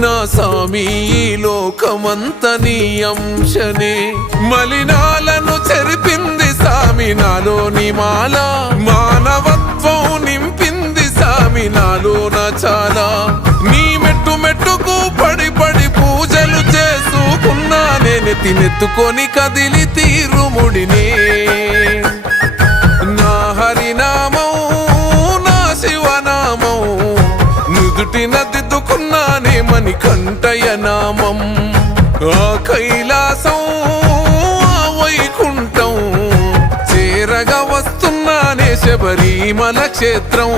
నా సామి ఈ లోకమంత నీ అంశనే మలినాలను చెరిపింది సామి నాలోని మాల మానవత్వం నింపింది సామి నాలోన చాలా నీ మెట్టు మెట్టుకు పడి పడి పూజలు చేసుకున్నా నేను తినెత్తుకొని కదిలి తీరుముడినే నా హరినామం నా శివనామం నుదుటిన దిద్దుకున్నానే మణికంఠయ నామం ఆ కైలాసం ఆ వైకుంఠం చేరగా వస్తున్నానే శబరిమల క్షేత్రం